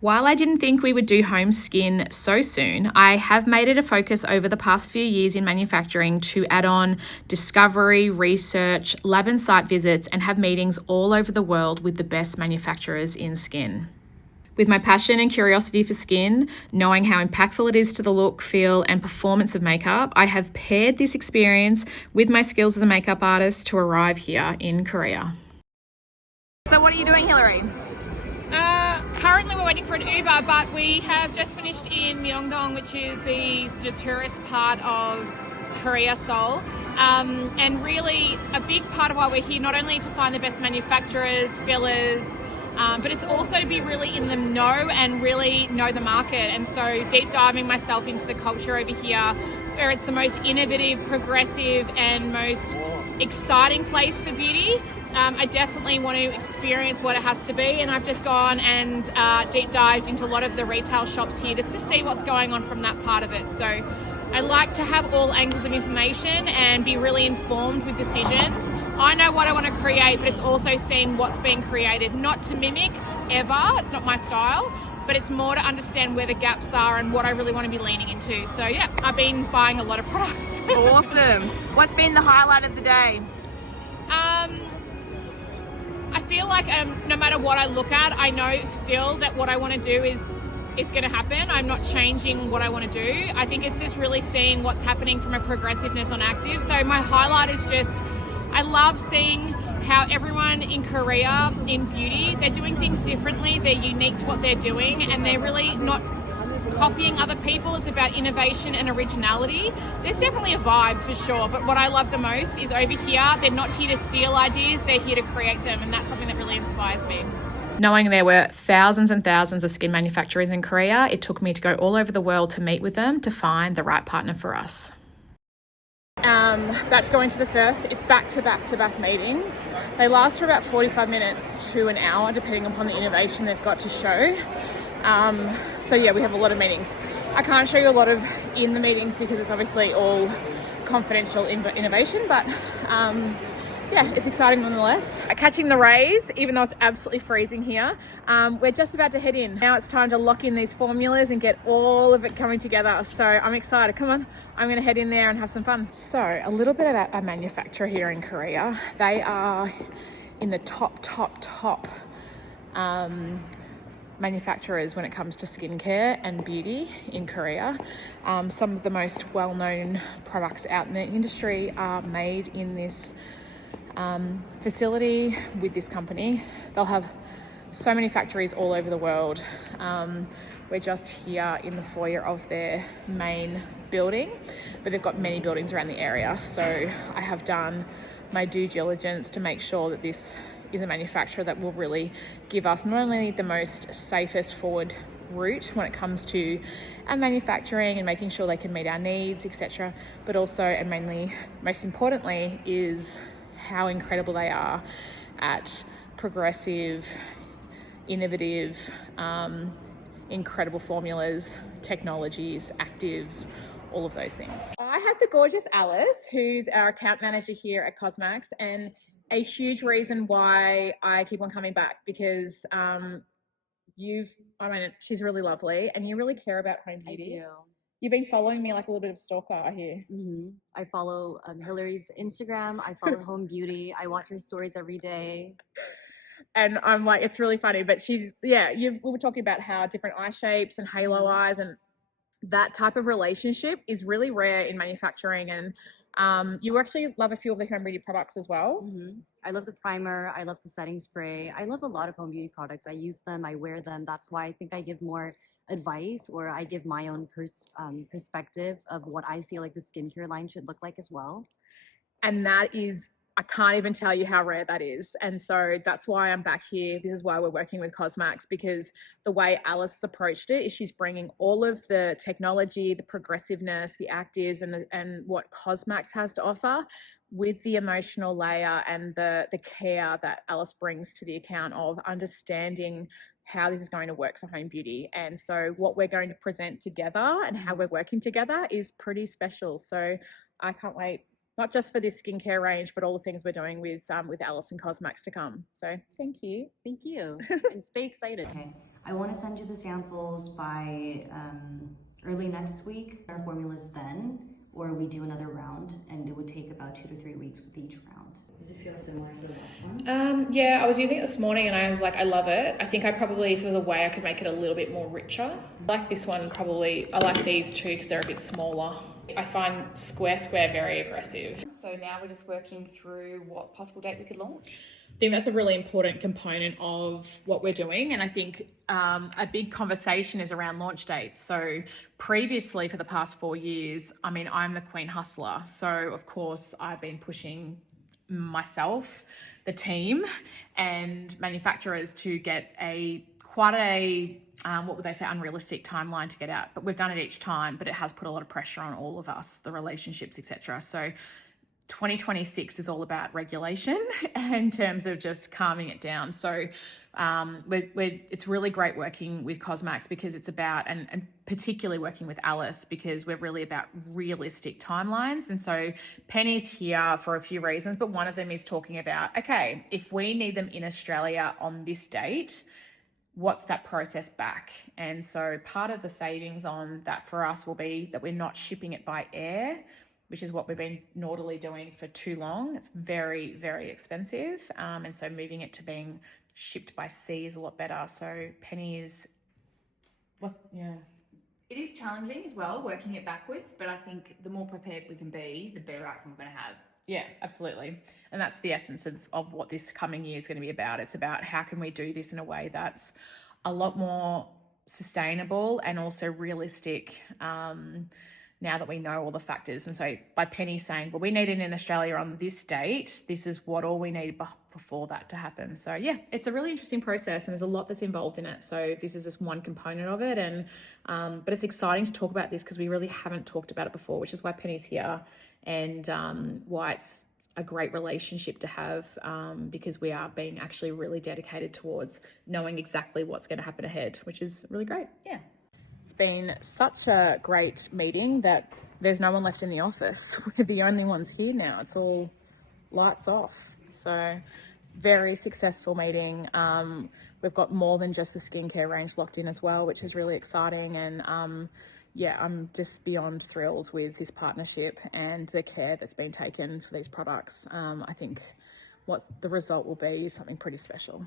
While I didn't think we would do Holme Skin so soon, I have made it a focus over the past few years in manufacturing to add on discovery, research, lab and site visits, and have meetings all over the world with the best manufacturers in skin. With my passion and curiosity for skin, knowing how impactful it is to the look, feel, and performance of makeup, I have paired this experience with my skills as a makeup artist to arrive here in Korea. So what are you doing, Hilary? Currently we're waiting for an Uber, but we have just finished in Myeongdong, which is the sort of tourist part of Korea, Seoul. And really a big part of why we're here, not only to find the best manufacturers, fillers, but it's also to be really in the know and really know the market. And so deep diving myself into the culture over here, where it's the most innovative, progressive, and most exciting place for beauty. I definitely want to experience what it has to be, and I've just gone and deep dived into a lot of the retail shops here just to see what's going on from that part of it. So I like to have all angles of information and be really informed with decisions. I know what I want to create, but it's also seeing what's being created, not to mimic ever, it's not my style, but it's more to understand where the gaps are and what I really want to be leaning into. So yeah, I've been buying a lot of products. Awesome. What's been the highlight of the day? I feel like no matter what I look at, I know still that what I want to do is going to happen. I'm not changing what I want to do. I think it's just really seeing what's happening from a progressiveness on active. So my highlight is just, I love seeing how everyone in Korea in beauty, they're doing things differently. They're unique to what they're doing, and they're really not copying other people. It's about innovation and originality. There's definitely a vibe for sure, but what I love the most is over here, they're not here to steal ideas, they're here to create them, and that's something that really inspires me. Knowing there were thousands and thousands of skin manufacturers in Korea, it took me to go all over the world to meet with them to find the right partner for us. That's going to the first. It's back to back to back meetings. They last for about 45 minutes to an hour, depending upon the innovation they've got to show. So yeah, we have a lot of meetings. I can't show you a lot of in the meetings because it's obviously all confidential innovation, but yeah, it's exciting nonetheless. Catching the rays, even though it's absolutely freezing here. We're just about to head in. Now it's time to lock in these formulas and get all of it coming together. So I'm excited. Come on, I'm gonna head in there and have some fun. So a little bit about a manufacturer here in Korea. They are in the top manufacturers when it comes to skincare and beauty in Korea. Some of the most well-known products out in the industry are made in this facility with this company. They'll have so many factories all over the world. We're just here in the foyer of their main building, but they've got many buildings around the area. So I have done my due diligence to make sure that this is a manufacturer that will really give us not only the most safest forward route when it comes to our manufacturing and making sure they can meet our needs, etc., but also, and mainly, most importantly, is how incredible they are at progressive, innovative, incredible formulas, technologies, actives, all of those things. I have the gorgeous Alice, who's our account manager here at Cosmax, and a huge reason why I keep on coming back because she's really lovely and you really care about home beauty. I do. You've been following me like a little bit of a stalker, I hear. I follow Hilary's Instagram. I follow Home Beauty. I watch her stories every day. And I'm like, it's really funny, but we were talking about how different eye shapes and halo eyes and that type of relationship is really rare in manufacturing. And you actually love a few of the home beauty products as well. I love the primer. I love the setting spray. I love a lot of home beauty products. I use them. I wear them. That's why I think I give more advice, or I give my own perspective of what I feel like the skincare line should look like as well. And that is, I can't even tell you how rare that is. And so that's why I'm back here. This is why we're working with Cosmax, because the way Alice has approached it is she's bringing all of the technology, the progressiveness, the actives, and what Cosmax has to offer with the emotional layer and the care that Alice brings to the account of understanding how this is going to work for home beauty. And so what we're going to present together and how we're working together is pretty special. So I can't wait not just for this skincare range, but all the things we're doing with Alice and Cosmax to come. So thank you. Thank you. And stay excited. Okay, I want to send you the samples by early next week. Our formulas then, or we do another round, and it would take about 2 to 3 weeks with each round. Does it feel similar to the last one? Yeah, I was using it this morning and I was like, I love it. I think I probably, if there was a way I could make it a little bit more richer. I like this one probably. I like these two because they're a bit smaller. I find Square very aggressive. So now we're just working through what possible date we could launch. I think that's a really important component of what we're doing, and I think a big conversation is around launch dates. So previously, for the past 4 years, I mean, I'm the queen hustler, so of course I've been pushing myself, the team, and manufacturers to get quite a what would they say, unrealistic timeline to get out. But we've done it each time, but it has put a lot of pressure on all of us, the relationships, etc. So 2026 is all about regulation in terms of just calming it down. So it's really great working with Cosmax because it's about, and particularly working with Alice because we're really about realistic timelines. And so Penny's here for a few reasons, but one of them is talking about, okay, if we need them in Australia on this date, what's that process back? And so part of the savings on that for us will be that we're not shipping it by air, which is what we've been naughtily doing for too long. It's very, very expensive. And so moving it to being shipped by sea is a lot better. So Penny is, It is challenging as well, working it backwards, but I think the more prepared we can be, the better outcome we're going to have. Yeah, absolutely. And that's the essence of what this coming year is going to be about. It's about how can we do this in a way that's a lot more sustainable and also realistic now that we know all the factors. And so by Penny saying, well, we need it in Australia on this date, this is what all we need before that to happen. So yeah, it's a really interesting process and there's a lot that's involved in it. So this is just one component of it. And but it's exciting to talk about this because we really haven't talked about it before, which is why Penny's here and why it's a great relationship to have because we are being actually really dedicated towards knowing exactly what's going to happen ahead, which is really great. Yeah. It's been such a great meeting that there's no one left in the office. We're the only ones here now. It's all lights off. So very successful meeting. We've got more than just the skincare range locked in as well, which is really exciting. And yeah, I'm just beyond thrilled with this partnership and the care that's been taken for these products. I think what the result will be is something pretty special.